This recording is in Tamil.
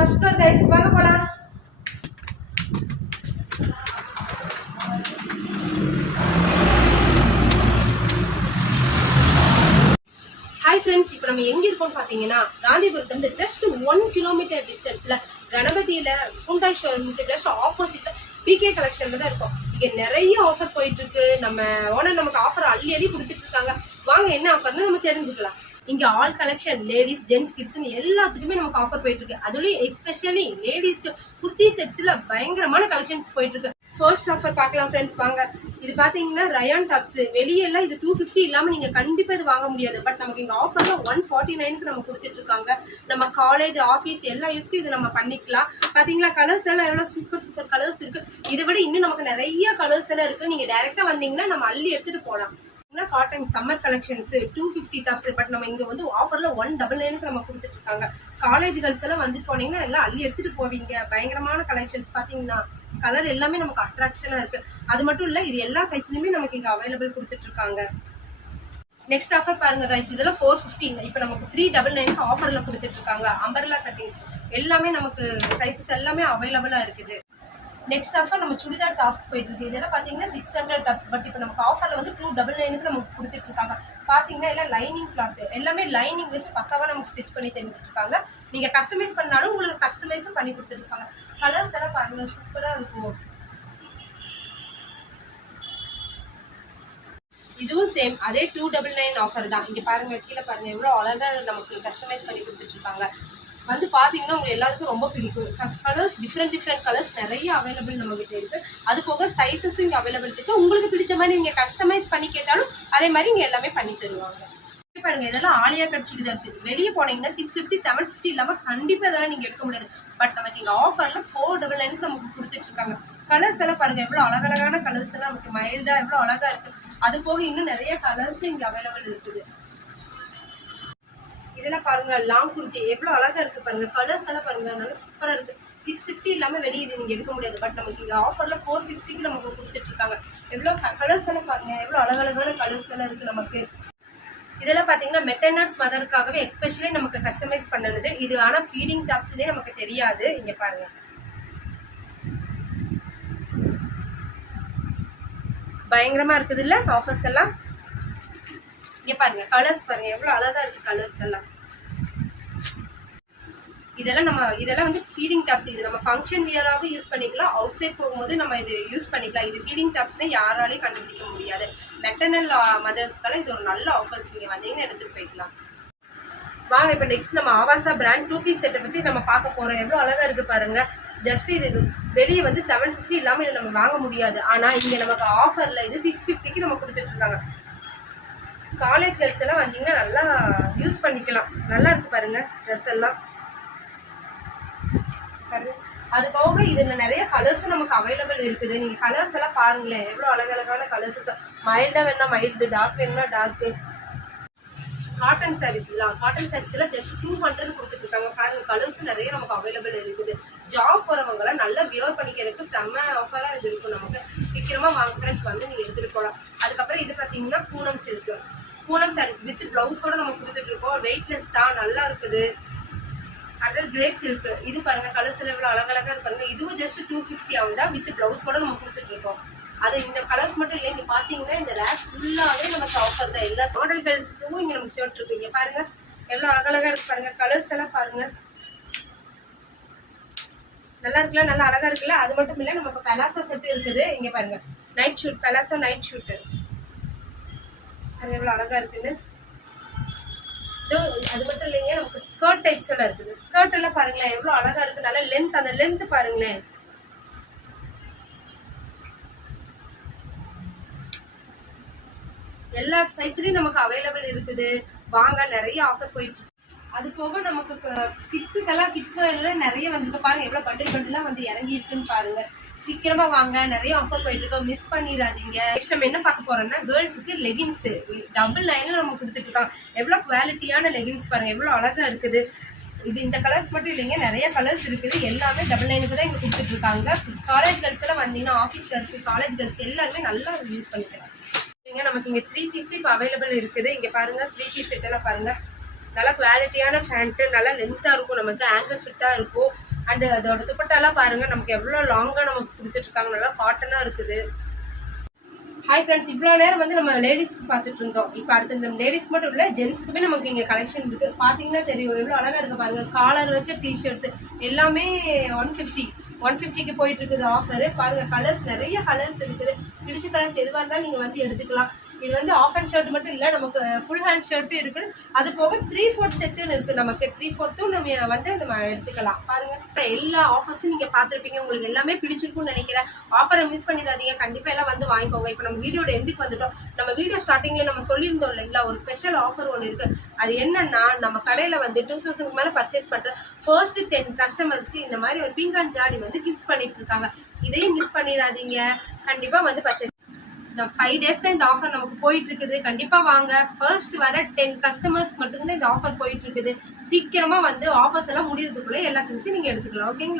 ஃபர்ஸ்ட் ஃப்ளோர் கைஸ், வாங்க போலாம். ஹாய் ஃப்ரெண்ட்ஸ், இப்போ நம்ம எங்க இருக்கோம்னு பார்த்தீங்கன்னா காந்திபுரத்துல இருந்து ஜஸ்ட் 1 கிலோமீட்டர் டிஸ்டன்ஸ்ல கணபதியில ஹூண்டாய் ஷோரூமுக்கு ஜஸ்ட் ஆப்போசிட்ல பிகே கலெக்ஷன்ல தான் இருக்கும். இங்க நிறைய ஆஃபர் போயிட்டு இருக்கு. நம்ம ஓனர் நமக்கு ஆஃபர் அள்ளி அள்ளி கொடுத்துட்டு இருக்காங்க. வாங்க என்ன ஆஃபர்னு நம்ம தெரிஞ்சுக்கலாம். இங்க ஆல் கலெக்ஷன் லேடிஸ் ஜென்ஸ் கிட்ஸ்னு எல்லாத்துக்குமே நமக்கு ஆஃபர் போயிட்டு இருக்கு. அதுலயும் எஸ்பெஷலி லேடிஸ்க்கு குர்த்தி செட்ஸ்ல பயங்கரமான கலெக்ஷன்ஸ் போயிட்டு இருக்கு. ஃபர்ஸ்ட் ஆஃபர் பார்க்கலாம் ஃப்ரெண்ட்ஸ், வாங்க. இது பாத்தீங்கன்னா ரயான் டாப்ஸ். வெளியெல்லாம் இது 250 இல்லாம நீங்க கண்டிப்பா இது வாங்க முடியாது. பட் நமக்கு இங்க ஆஃபர்ல 149க்கு நம்ம கொடுத்துட்டு இருக்காங்க. நம்ம காலேஜ் ஆஃபீஸ் எல்லா யூஸ்க்கும் இது நம்ம பண்ணிக்கலாம். பாத்தீங்களா கலர்ஸ் எல்லாம் எவ்வளவு சூப்பர் சூப்பர் கலர்ஸ் இருக்கு. இதை விட இன்னும் நமக்கு நிறைய கலர்ஸ் எல்லாம் இருக்கு. நீங்க டைரக்டா வந்தீங்கன்னா நம்ம அள்ளி எடுத்துட்டு போகலாம். Cotton summer collections 250 tops. But நம்ம இங்க வந்து ஆஃபர்ல 199க்கு நம்ம கொடுத்துட்டு இருக்காங்க. காலேஜ் கேர்ள்ஸ் எல்லாம் வந்து போனீங்கன்னா எல்லாம் அள்ளி எடுத்துட்டு போவீங்க. பயங்கரமான கலெக்ஷன்ஸ் பாத்தீங்கன்னா கலர் எல்லாமே நமக்கு அட்ராக்ஷனா இருக்கு. அது மட்டும் இல்ல, இது எல்லா சைஸ்லயுமே நமக்கு இங்க அவைலபிள் கொடுத்துட்டு இருக்காங்க. நெக்ஸ்ட் ஆஃபர் பாருங்க கைஸ், இதெல்லாம் 450. இப்போ நமக்கு 399க்கு ஆஃபர்ல கொடுத்துட்டு இருக்காங்க. அம்பர்லா கட்டிங்ஸ் எல்லாமே நமக்கு சைஸஸ் எல்லாமே அவைலபிளா இருக்குது. நெக்ஸ்ட் ஆஃபர் நம்ம சுடிதார் டாப்ஸ் போயிட்டு இருக்கு. இதெல்லாம் பாத்தீங்கன்னா 600 டாப்ஸ். பட் இப்போ நமக்கு ஆஃபர்ல வந்து 299க்கு நமக்கு கொடுத்துட்டு இருக்காங்க. பாத்தீங்கன்னா எல்லாம் லைனிங் கிளாத், எல்லாமே லைனிங் வச்சு பக்காவா நமக்கு ஸ்டிச் பண்ணி தெரிஞ்சுட்டு இருக்காங்க. நீங்க கஸ்டமைஸ் பண்ணாலும் உங்களுக்கு கஸ்டமைஸும் பண்ணி கொடுத்துருக்காங்க. கலர்ஸ் எல்லாம் பாருங்க சூப்பரா இருக்கும். இதுவும் சேம் அதே 299 ஆஃபர் தான். இங்க பாருங்க கீழே பாருங்க எவ்வளவு அழகா நமக்கு கஸ்டமைஸ் பண்ணி கொடுத்துட்டு இருக்காங்க. வந்து பாத்தீங்கன்னா உங்க எல்லாருக்கும் ரொம்ப பிடிக்கும். கலர்ஸ் டிஃப்ரெண்ட் கலர்ஸ் நிறைய அவைலபிள் நம்ம கிட்ட இருக்கு. அது போக சைஸஸும் இங்க அவைலபிள் இருக்கு. உங்களுக்கு பிடிச்ச மாதிரி நீங்க கஸ்டமைஸ் பண்ணி கேட்டாலும் அதே மாதிரி இங்க எல்லாமே பண்ணி தருவாங்க. பாருங்க இதெல்லாம் ஆலியா கட் சுடிதார்ஸ். வெளியே போனீங்கன்னா 650 750 இல்லாம கண்டிப்பா இதெல்லாம் நீங்க எடுக்க முடியாது. பட் நமக்கு இங்க ஆஃபர்ல 499க்கு நமக்கு கொடுத்துட்டு இருக்காங்க. கலர்ஸ் எல்லாம் பாருங்க எவ்வளவு அழகழகான கலர்ஸ் எல்லாம் நமக்கு மைல்டா எவ்வளவு அழகா இருக்கு. அது போக இன்னும் நிறைய கலர்ஸ் இங்க அவைலபிள் இருக்குது. இதெல்லாம் பாருங்க லாங் குர்த்தி எவ்வளவு அழகா இருக்கு பாருங்க. கலர்ஸ் எல்லாம் பாருங்க நல்லா சூப்பரா இருக்கு. 650 இல்லாம வெளியே இது நீங்க எடுக்க முடியாது. பட் நமக்கு இங்க ஆஃபர்ல 450க்கு நமக்கு கொடுத்துட்டு இருக்காங்க. எவ்வளவு கலர்ஸ் எல்லாம் பாருங்க எவ்வளவு அழகழகான கலர்ஸ் எல்லாம் இருக்கு நமக்கு. இதெல்லாம் பாத்தீங்கன்னா மெட்டர்னர்ஸ் மதருக்காகவே எஸ்பெஷலி நமக்கு கஸ்டமைஸ் பண்ணது இது. ஆனா ஃபீடிங் டாப்ஸ்னே நமக்கு தெரியாது. இங்க பாருங்க பயங்கரமா இருக்குது இல்ல ஆஃபர்ஸ் எல்லாம். இங்க பாருங்க கலர்ஸ் பாருங்க எவ்வளவு அழகா இருக்கு கலர்ஸ் எல்லாம். இதெல்லாம் வந்து ஃபீடிங் டாப்ஸ். இது நம்ம ஃபங்க்ஷன் வியராகவும் யூஸ் பண்ணிக்கலாம். அவுட் சைட் போகும்போது நம்ம இது யூஸ் பண்ணிக்கலாம். இது ஃபீடிங் டாப்ஸ்னே யாராலையும் கண்டுபிடிக்க முடியாது. மெட்டர்னல் மதர்ஸ்க்கெல்லாம் இது ஒரு நல்ல ஆஃபர்ஸ். நீங்க வந்தீங்கன்னா எடுத்துட்டு போய்க்கலாம். வாங்க இப்ப நெக்ஸ்ட் நம்ம ஆவாசா பிராண்ட் 2 பீஸ் செட்டை பத்தி நம்ம பார்க்க போறோம். எவ்வளவு அழகா இருக்கு பாருங்க. ஜஸ்ட் இது வெளியே வந்து 750 இல்லாம இதை நம்ம வாங்க முடியாது. ஆனா இங்க நமக்கு ஆஃபர்ல இது 650க்கு நம்ம கொடுத்துட்டு இருக்காங்க. காலேஜ் கேர்ள்ஸ் எல்லாம் வந்தீங்கன்னா நல்லா யூஸ் பண்ணிக்கலாம். நல்லா இருக்கு பாருங்க ட்ரெஸ் எல்லாம். அது போக இதுல நிறைய கலர்ஸ் நமக்கு அவைலபிள் இருக்குது. நீங்க கலர்ஸ் எல்லாம் பாருங்களேன் எவ்வளவு அழகழகான கலர்ஸ் இருக்கு. மைல்டா வேணா மைல்டு, டார்க் வேணும்னா டார்க். காட்டன் சாரீஸ் எல்லாம் ஜஸ்ட் 200 கொடுத்துட்டு இருக்காங்க. பாருங்க கலர்ஸ் நிறைய நமக்கு அவைலபிள் இருக்குது. ஜாப் போறவங்க எல்லாம் நல்லா வியர் பண்ணிக்கிறதுக்கு செம்ம ஆஃபரா இது இருக்கும். நமக்கு சீக்கிரமா வாங்க ஃப்ரெண்ட்ஸ் வந்து நீங்க எடுத்துட்டு போகலாம். அதுக்கப்புறம் இது பாத்தீங்கன்னா பூனம் சில்க். பூனம் சாரீஸ் வித் பிளவுஸோட நம்ம கொடுத்துட்டு இருக்கோம். வெயிட்லெஸ் தான், நல்லா இருக்குது. அடுத்தது கிரேப் சில்க். இது பாருங்க கலர்ஸ் எல்லாம் எவ்வளவு அழகழகா இருப்பாங்க. இதுவும் ஜஸ்ட் 250 ஆகுதா வித் பிளவுஸோட நம்ம கொடுத்துட்டு இருக்கோம். அது இந்த கலர்ஸ் மட்டும் இல்லை, இங்க பாத்தீங்கன்னா இந்த ரேக் ஃபுல்லாவே நமக்கு ஆஃபர் தான். எல்லா மாடல் கேர்ள்ஸ்க்கும் இங்க நமக்கு ஷர்ட் இருக்கு. இங்க பாருங்க எவ்வளவு அழகழகா இருக்கு பாருங்க. கலர்ஸ் எல்லாம் பாருங்க நல்லா இருக்குல்ல, நல்லா அழகா இருக்குல்ல. அது மட்டும் இல்ல நமக்கு பலாசோ செட் இருக்குது. இங்க பாருங்க night shoot, palazzo night shoot. அது எவ்வளவு அழகா இருக்குன்னு. அது மட்டும் இல்லைங்க நமக்கு ஸ்கர்ட் டைப்ஸ் எல்லாம் இருக்குது. ஸ்கர்ட் எல்லாம் பாருங்களேன் எவ்வளவு அழகா இருக்கு. நல்ல லென்த், அந்த லென்த் பாருங்களேன். எல்லா சைஸ்லயும் நமக்கு அவைலபிள் இருக்குது. வாங்க நிறைய ஆஃபர் போயிட்டு. அது போக நமக்கு கிட்ஸுக்கெல்லாம் கிட்ஸ் வேர்ல நிறைய வந்துருக்கு. பாருங்க எவ்வளவு பண்டிலாம் வந்து இறங்கி இருக்குன்னு பாருங்க. சீக்கிரமா வாங்க, நிறைய ஆஃபர் போயிட்டு இருக்கோம். மிஸ் பண்ணிடாதீங்க. நெக்ஸ்ட் நம்ம என்ன பார்க்க போறோம்னா கேர்ள்ஸுக்கு லெகின்ஸ் 999 நம்ம கொடுத்துட்டு இருக்கோம். எவ்வளவு குவாலிட்டியான லெகின்ஸ் பாருங்க எவ்வளவு அழகா இருக்குது. இது இந்த கலர்ஸ் மட்டும் இல்லைங்க, நிறைய கலர்ஸ் இருக்குது. எல்லாமே 99க்கு தான் இங்க கொடுத்துட்டு இருக்காங்க. காலேஜ் கேர்ள்ஸ் எல்லாம் வந்தீங்கன்னா ஆஃபீஸ் கேர்ள்ஸ், காலேஜ் கேர்ள்ஸ் எல்லாருமே நல்லா யூஸ் பண்ணிக்கலாம். நமக்கு இங்க 3 பீஸ் இப்போ அவைலபிள் இருக்குது. இங்க பாருங்க 3 பீஸ் செட் எல்லாம் பாருங்க. நல்லா குவாலிட்டியான பேண்ட், நல்லா லென்த்தா இருக்கும். நமக்கு ஆங்கிள் ஃபிட்டா இருக்கும். அண்ட் அதோட துப்பட்டாலாம் பாருங்க நமக்கு எவ்வளவு லாங்கா நமக்கு கொடுத்துட்டு இருக்காங்க, நல்லா காட்டனா இருக்குது. ஹாய் ஃப்ரெண்ட்ஸ், இவ்வளோ நேரம் வந்து நம்ம லேடிஸ்க்கு பார்த்துட்டு இருந்தோம். இப்போ அடுத்து இந்த லேடிஸ்க்கு மட்டும் இல்லை, ஜென்ஸ்க்குமே நமக்கு இங்கே கலெக்ஷன் இருக்கு. பார்த்தீங்கன்னா தெரியும் எவ்வளோ அழகாக இருக்கு பாருங்க. காலர் வச்ச டிஷர்ட்ஸ் எல்லாமே 150க்கு போயிட்டு இருக்குது ஆஃபரு. பாருங்க கலர்ஸ், நிறைய கலர்ஸ் இருக்குது. பிடிச்ச கலர்ஸ் எதுவாக இருந்தாலும் நீங்கள் வந்து எடுத்துக்கலாம். இது வந்து ஆஃப் ஹேண்ட் ஷர்ட் மட்டும் இல்லை, நமக்கு ஃபுல் ஹேண்ட் ஷர்ட்டும் இருக்குது. அது போக 3/4 செட்டுன்னு இருக்குது. நமக்கு 3/4 நம்ம வந்து நம்ம எடுத்துக்கலாம். பாருங்க எல்லா ஆஃபர்ஸும் நீங்கள் பார்த்துருப்பீங்க, உங்களுக்கு எல்லாமே பிடிச்சிருக்கும்னு நினைக்கிறேன். ஆஃபரை மிஸ் பண்ணிடாதீங்க, கண்டிப்பாக எல்லாம் வந்து வாங்கிக்கோங்க. இப்போ நம்ம வீடியோட எண்டுக்கு வந்துட்டோம். நம்ம வீடியோ ஸ்டார்டிங்ல நம்ம சொல்லியிருந்தோம் இல்லைங்களா, ஒரு ஸ்பெஷல் ஆஃபர் ஒன்று இருக்கு. அது என்னன்னா, நம்ம கடையில் வந்து 2000 மேலே பர்ச்சேஸ் பண்ணுற ஃபர்ஸ்ட் 10 கஸ்டமர்ஸ்க்கு இந்த மாதிரி ஒரு பிங்க் அண்ட் ஜாடி வந்து கிஃப்ட் பண்ணிட்டு இருக்காங்க. இதையும் மிஸ் பண்ணிடாதீங்க, கண்டிப்பாக வந்து பர்ச்சேஸ். 5 days தான் இந்த ஆஃபர் நமக்கு போயிட்டு இருக்குது. கண்டிப்பா வாங்க. ஃபர்ஸ்ட் வர 10 கஸ்டமர்ஸ் மட்டும்தான் இந்த ஆஃபர் போயிட்டு இருக்குது. சீக்கிரமா வந்து ஆஃபர்ஸ் எல்லாம் முடியறதுக்குள்ள எல்லா திங்ஸையும் நீங்க எடுத்துக்கலாம். ஓகேங்களா?